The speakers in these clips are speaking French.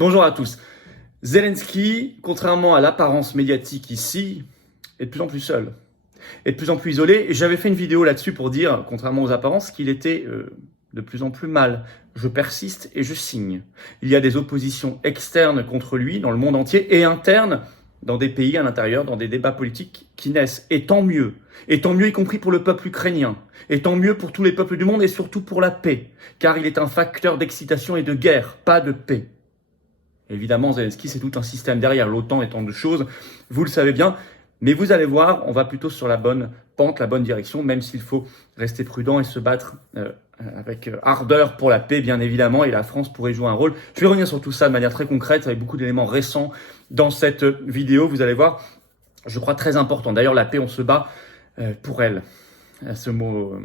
Bonjour à tous. Zelensky, contrairement à l'apparence médiatique ici, est de plus en plus seul, est de plus en plus isolé. Et j'avais fait une vidéo là-dessus pour dire, contrairement aux apparences, qu'il était de plus en plus mal. Je persiste et je signe. Il y a des oppositions externes contre lui dans le monde entier et internes dans des pays à l'intérieur, dans des débats politiques qui naissent. Et tant mieux. Et tant mieux y compris pour le peuple ukrainien. Et tant mieux pour tous les peuples du monde et surtout pour la paix. Car il est un facteur d'excitation et de guerre, pas de paix. Évidemment, Zelensky, c'est tout un système derrière, l'OTAN et tant de choses, vous le savez bien. Mais vous allez voir, on va plutôt sur la bonne pente, la bonne direction, même s'il faut rester prudent et se battre avec ardeur pour la paix, bien évidemment, et la France pourrait jouer un rôle. Je vais revenir sur tout ça de manière très concrète, avec beaucoup d'éléments récents dans cette vidéo, vous allez voir, je crois très important. D'ailleurs, la paix, on se bat pour elle. Ce mot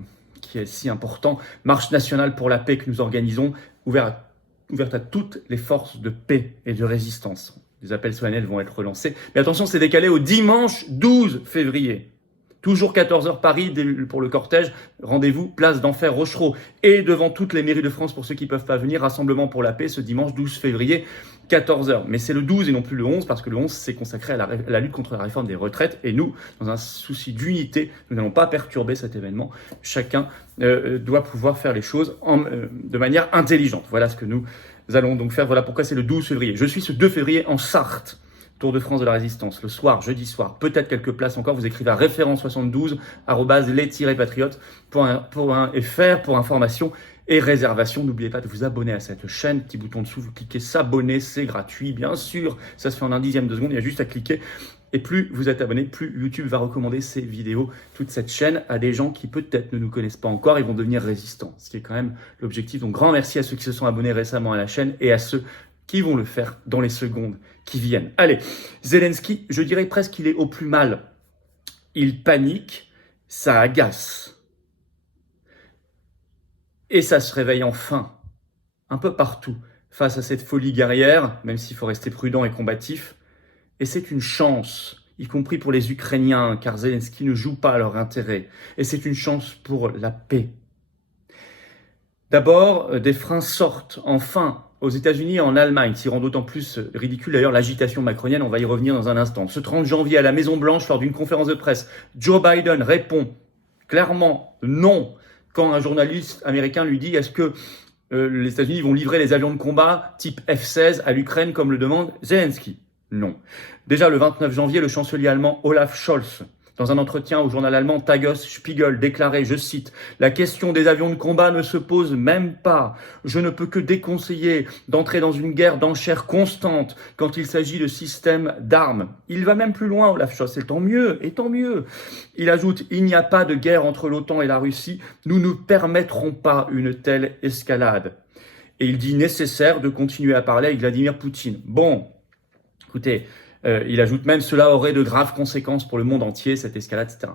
qui est si important. Marche nationale pour la paix que nous organisons, ouverte à toutes les forces de paix et de résistance. Les appels solennels vont être relancés. Mais attention, c'est décalé au dimanche 12 février. Toujours 14h Paris pour le cortège. Rendez-vous, place d'Enfer Rochereau. Et devant toutes les mairies de France, pour ceux qui ne peuvent pas venir, rassemblement pour la paix ce dimanche 12 février, 14h. Mais c'est le 12 et non plus le 11, parce que le 11, c'est consacré à la lutte contre la réforme des retraites. Et nous, dans un souci d'unité, nous n'allons pas perturber cet événement. Chacun doit pouvoir faire les choses de manière intelligente. Voilà ce que nous allons donc faire. Voilà pourquoi c'est le 12 février. Je suis ce 2 février en Sarthe. Tour de France de la Résistance, le soir, jeudi soir, peut-être quelques places encore, vous écrivez à référence72 @les-patriotes.fr pour information et réservation. N'oubliez pas de vous abonner à cette chaîne, petit bouton dessous, vous cliquez s'abonner, c'est gratuit, bien sûr, ça se fait en un dixième de seconde, il y a juste à cliquer. Et plus vous êtes abonné, plus YouTube va recommander ces vidéos, toute cette chaîne, à des gens qui peut-être ne nous connaissent pas encore et vont devenir résistants, ce qui est quand même l'objectif. Donc grand merci à ceux qui se sont abonnés récemment à la chaîne et à ceux qui vont le faire dans les secondes qui viennent. Allez, Zelensky, je dirais presque qu'il est au plus mal. Il panique, ça agace. Et ça se réveille enfin, un peu partout, face à cette folie guerrière, même s'il faut rester prudent et combatif. Et c'est une chance, y compris pour les Ukrainiens, car Zelensky ne joue pas à leur intérêt. Et c'est une chance pour la paix. D'abord, des freins sortent enfin aux États-Unis et en Allemagne, qui rend d'autant plus ridicule d'ailleurs l'agitation macronienne, on va y revenir dans un instant. Ce 30 janvier à la Maison-Blanche, lors d'une conférence de presse, Joe Biden répond clairement non quand un journaliste américain lui dit « Est-ce que les États-Unis vont livrer les avions de combat type F-16 à l'Ukraine comme le demande Zelensky ?» Non. Déjà le 29 janvier, le chancelier allemand Olaf Scholz, dans un entretien au journal allemand Tagesspiegel, déclarait, je cite, « La question des avions de combat ne se pose même pas. Je ne peux que déconseiller d'entrer dans une guerre d'enchères constante quand il s'agit de systèmes d'armes. » Il va même plus loin, Olaf Scholz, et tant mieux, et tant mieux. Il ajoute, « Il n'y a pas de guerre entre l'OTAN et la Russie. Nous ne permettrons pas une telle escalade. » Et il dit nécessaire de continuer à parler avec Vladimir Poutine. Bon, écoutez, il ajoute même « Cela aurait de graves conséquences pour le monde entier, cette escalade, etc. »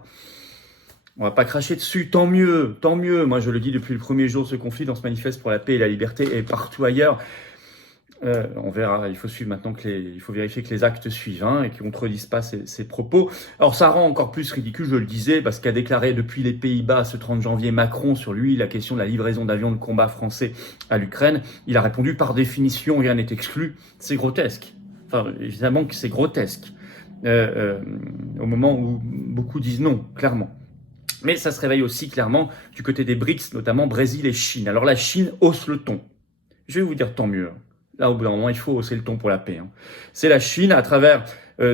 On va pas cracher dessus, tant mieux, tant mieux. Moi, je le dis depuis le premier jour, ce conflit, on se manifeste pour la paix et la liberté, et partout ailleurs. On verra, il faut suivre maintenant il faut vérifier que les actes suivent, et qu'ils ne contredisent pas ces propos. Alors, ça rend encore plus ridicule, je le disais, parce qu'a déclaré depuis les Pays-Bas ce 30 janvier Macron sur la question de la livraison d'avions de combat français à l'Ukraine. Il a répondu, par définition, rien n'est exclu. C'est grotesque. Enfin, évidemment que c'est grotesque, au moment où beaucoup disent non, clairement. Mais ça se réveille aussi clairement du côté des BRICS, notamment Brésil et Chine. Alors la Chine hausse le ton. Je vais vous dire tant mieux. Là, au bout d'un moment, il faut hausser le ton pour la paix. C'est la Chine à travers...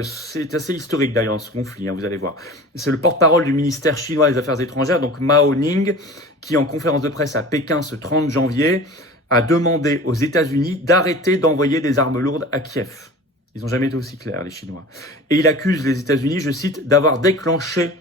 c'est assez historique d'ailleurs ce conflit, vous allez voir. C'est le porte-parole du ministère chinois des Affaires étrangères, donc Mao Ning, qui en conférence de presse à Pékin ce 30 janvier a demandé aux États-Unis d'arrêter d'envoyer des armes lourdes à Kiev. Ils n'ont jamais été aussi clairs, les Chinois. Et il accuse les États-Unis, je cite, d'avoir déclenché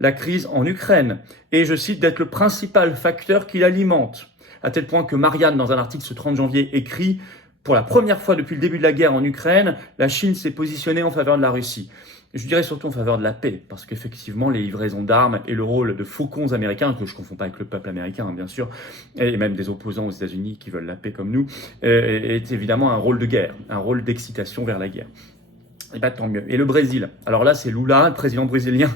la crise en Ukraine. Et je cite, d'être le principal facteur qui l'alimente. À tel point que Marianne, dans un article ce 30 janvier, écrit « Pour la première fois depuis le début de la guerre en Ukraine, la Chine s'est positionnée en faveur de la Russie. » Je dirais surtout en faveur de la paix, parce qu'effectivement, les livraisons d'armes et le rôle de faucons américains, que je ne confonds pas avec le peuple américain, bien sûr, et même des opposants aux États-Unis qui veulent la paix comme nous, est évidemment un rôle de guerre, un rôle d'excitation vers la guerre. Et bah tant mieux. Et le Brésil. Alors là, c'est Lula, le président brésilien,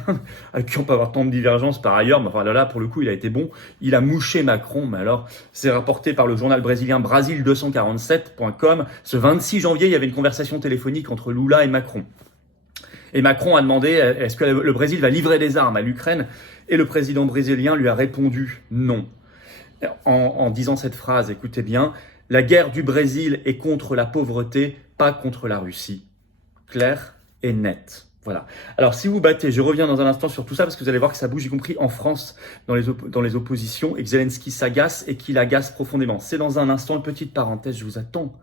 avec qui on peut avoir tant de divergences par ailleurs. Mais enfin là, pour le coup, il a été bon. Il a mouché Macron. Mais alors, c'est rapporté par le journal brésilien Brasil247.com. Ce 26 janvier, il y avait une conversation téléphonique entre Lula et Macron. Et Macron a demandé, est-ce que le Brésil va livrer des armes à l'Ukraine? Et le président brésilien lui a répondu non. En disant cette phrase, écoutez bien, la guerre du Brésil est contre la pauvreté, pas contre la Russie. Clair et net. Voilà. Alors, si vous battez, je reviens dans un instant sur tout ça parce que vous allez voir que ça bouge, y compris en France, dans les oppositions, et que Zelensky s'agace et qu'il agace profondément. C'est dans un instant, une petite parenthèse, je vous attends.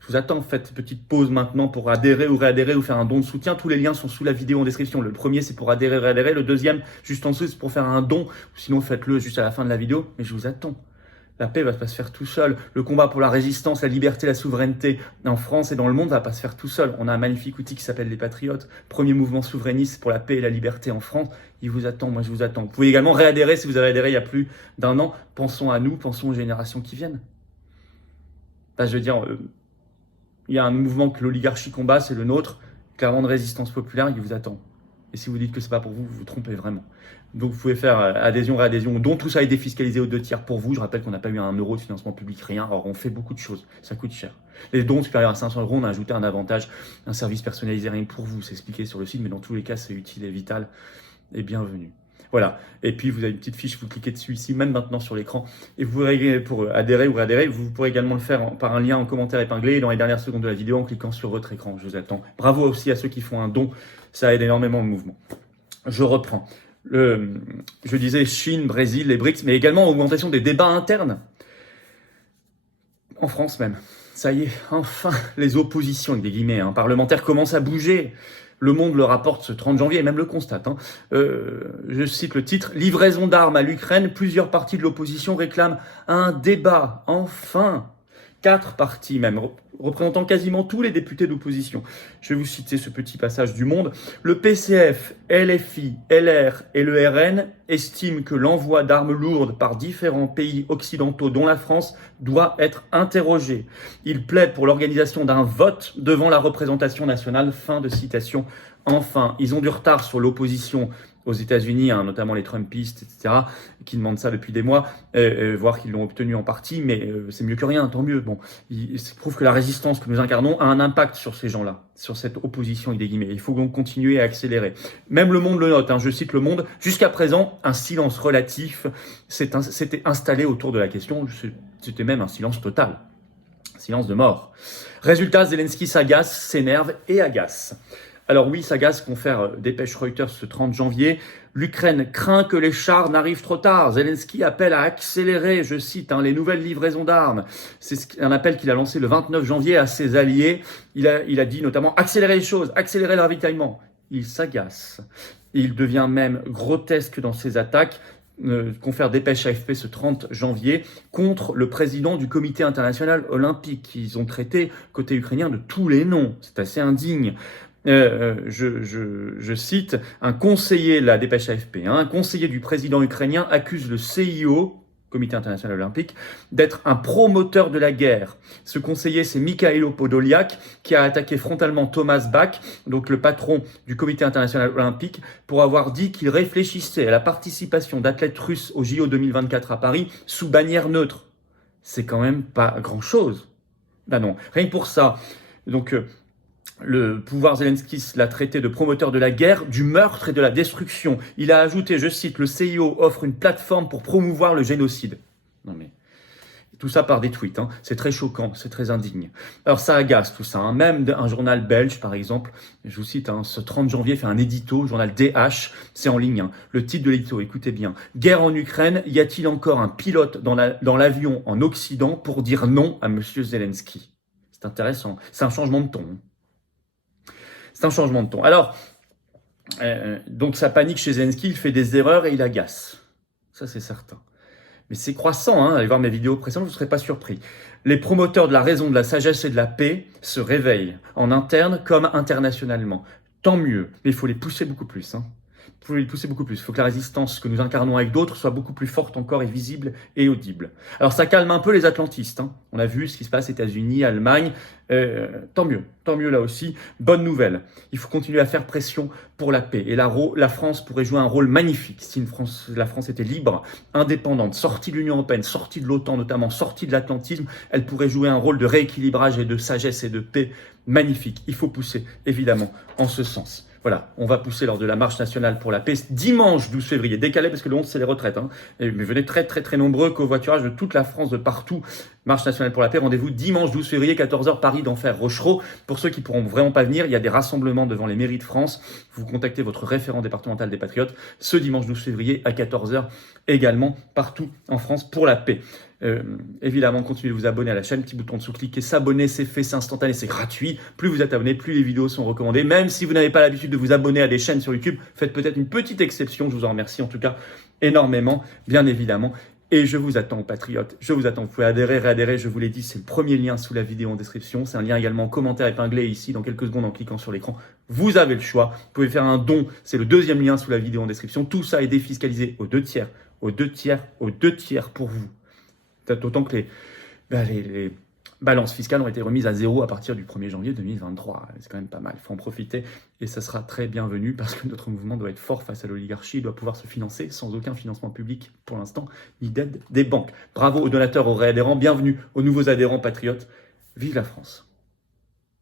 Je vous attends, faites petite pause maintenant pour adhérer ou réadhérer ou faire un don de soutien. Tous les liens sont sous la vidéo en description. Le premier, c'est pour adhérer, réadhérer. Le deuxième, juste en dessous, c'est pour faire un don. Sinon, faites-le juste à la fin de la vidéo. Mais je vous attends. La paix va pas se faire tout seul. Le combat pour la résistance, la liberté, la souveraineté en France et dans le monde va pas se faire tout seul. On a un magnifique outil qui s'appelle les Patriotes. Premier mouvement souverainiste pour la paix et la liberté en France. Il vous attend, moi je vous attends. Vous pouvez également réadhérer si vous avez adhéré il y a plus d'1 an. Pensons à nous, pensons aux générations qui viennent. Là, je veux dire, il y a un mouvement que l'oligarchie combat, c'est le nôtre. Clairement de résistance populaire, il vous attend. Et si vous dites que c'est pas pour vous, vous vous trompez vraiment. Donc vous pouvez faire adhésion, réadhésion, dont tout ça est défiscalisé aux 2 tiers pour vous. Je rappelle qu'on n'a pas eu 1 euro de financement public, rien. Alors on fait beaucoup de choses, ça coûte cher. Les dons supérieurs à 500 euros, on a ajouté un avantage, un service personnalisé rien que pour vous. C'est expliqué sur le site, mais dans tous les cas, c'est utile et vital et bienvenu. Voilà. Et puis vous avez une petite fiche, vous cliquez dessus ici, même maintenant sur l'écran. Et vous pourrez, pour adhérer ou réadhérer, vous pourrez également le faire par un lien en commentaire épinglé et dans les dernières secondes de la vidéo en cliquant sur votre écran. Je vous attends. Bravo aussi à ceux qui font un don, ça aide énormément le mouvement. Je reprends. Je disais Chine, Brésil, les BRICS, mais également augmentation des débats internes. En France même. Ça y est, enfin, les oppositions, avec des guillemets, parlementaires commencent à bouger. Le Monde le rapporte ce 30 janvier et même le constate. Je cite le titre, « Livraison d'armes à l'Ukraine, plusieurs partis de l'opposition réclament un débat. Enfin !» 4 partis même, représentant quasiment tous les députés d'opposition. Je vais vous citer ce petit passage du Monde. Le PCF, LFI, LR et le RN estiment que l'envoi d'armes lourdes par différents pays occidentaux, dont la France, doit être interrogé. Ils plaident pour l'organisation d'un vote devant la représentation nationale. Fin de citation. Enfin, ils ont du retard sur l'opposition aux États-Unis, notamment les Trumpistes, etc., qui demandent ça depuis des mois, voire qu'ils l'ont obtenu en partie, mais c'est mieux que rien, tant mieux. Bon, ça prouve que la résistance que nous incarnons a un impact sur ces gens-là, sur cette opposition, avec des guillemets. Il faut donc continuer à accélérer. Même le Monde le note, je cite le Monde, jusqu'à présent, un silence relatif s'était installé autour de la question, c'était même un silence total. Silence de mort. Résultat, Zelensky s'agace, s'énerve et agace. Alors oui, s'agace, confère dépêche Reuters ce 30 janvier. L'Ukraine craint que les chars n'arrivent trop tard. Zelensky appelle à accélérer, je cite, les nouvelles livraisons d'armes. C'est un appel qu'il a lancé le 29 janvier à ses alliés. Il a dit notamment accélérer les choses, accélérer le ravitaillement. Il s'agace. Il devient même grotesque dans ses attaques. Confère dépêche AFP ce 30 janvier contre le président du comité international olympique. Ils ont traité côté ukrainien de tous les noms. C'est assez indigne. Je cite, un conseiller, la dépêche AFP, un conseiller du président ukrainien accuse le CIO, Comité international olympique, d'être un promoteur de la guerre. Ce conseiller, c'est Mikhailo Podolyak, qui a attaqué frontalement Thomas Bach, donc le patron du Comité international olympique, pour avoir dit qu'il réfléchissait à la participation d'athlètes russes au JO 2024 à Paris sous bannière neutre. C'est quand même pas grand-chose. Ben non, rien que pour ça. Donc, le pouvoir Zelensky l'a traité de promoteur de la guerre, du meurtre et de la destruction. Il a ajouté, je cite, le CIO offre une plateforme pour promouvoir le génocide. Non mais, tout ça par des tweets, c'est très choquant, c'est très indigne. Alors ça agace tout ça, même un journal belge par exemple, je vous cite, ce 30 janvier fait un édito, le journal DH, c'est en ligne, le titre de l'édito, écoutez bien. Guerre en Ukraine, y a-t-il encore un pilote dans l'avion en Occident pour dire non à monsieur Zelensky? C'est intéressant, c'est un changement de ton. C'est un changement de ton. Alors, donc ça panique chez Zelensky, il fait des erreurs et il agace. Ça, c'est certain. Mais c'est croissant, allez voir mes vidéos précédentes, vous ne serez pas surpris. Les promoteurs de la raison, de la sagesse et de la paix se réveillent, en interne comme internationalement. Tant mieux, mais il faut les pousser beaucoup plus. Vous pouvez le pousser beaucoup plus. Il faut que la résistance que nous incarnons avec d'autres soit beaucoup plus forte encore et visible et audible. Alors ça calme un peu les atlantistes. Hein. On a vu ce qui se passe États-Unis, Allemagne. Tant mieux là aussi. Bonne nouvelle. Il faut continuer à faire pression pour la paix. Et la France pourrait jouer un rôle magnifique si la France était libre, indépendante, sortie de l'Union européenne, sortie de l'OTAN notamment, sortie de l'atlantisme. Elle pourrait jouer un rôle de rééquilibrage et de sagesse et de paix magnifique. Il faut pousser évidemment en ce sens. Voilà, on va pousser lors de la marche nationale pour la paix dimanche 12 février, décalé parce que le 11 c'est les retraites. Hein. Mais venez très nombreux, covoiturage de toute la France, de partout. Marche nationale pour la paix, rendez-vous dimanche 12 février, 14h, Paris d'Enfer Rochereau. Pour ceux qui pourront vraiment pas venir, il y a des rassemblements devant les mairies de France. Vous contactez votre référent départemental des Patriotes ce dimanche 12 février à 14h également partout en France pour la paix. Évidemment, continuez de vous abonner à la chaîne, petit bouton dessous, cliquez s'abonner, c'est fait, c'est instantané, c'est gratuit. Plus vous êtes abonné, plus les vidéos sont recommandées. Même si vous n'avez pas l'habitude de vous abonner à des chaînes sur YouTube, faites peut-être une petite exception. Je vous en remercie en tout cas énormément, bien évidemment. Et je vous attends, patriotes, je vous attends. Vous pouvez adhérer, réadhérer, je vous l'ai dit, c'est le premier lien sous la vidéo en description. C'est un lien également en commentaire épinglé ici dans quelques secondes en cliquant sur l'écran. Vous avez le choix. Vous pouvez faire un don, c'est le deuxième lien sous la vidéo en description. Tout ça est défiscalisé aux 2 tiers, aux 2 tiers, aux 2 tiers pour vous. D'autant que les balances fiscales ont été remises à zéro à partir du 1er janvier 2023. C'est quand même pas mal, il faut en profiter et ça sera très bienvenu parce que notre mouvement doit être fort face à l'oligarchie, il doit pouvoir se financer sans aucun financement public pour l'instant, ni d'aide des banques. Bravo aux donateurs, aux réadhérents, bienvenue aux nouveaux adhérents patriotes. Vive la France!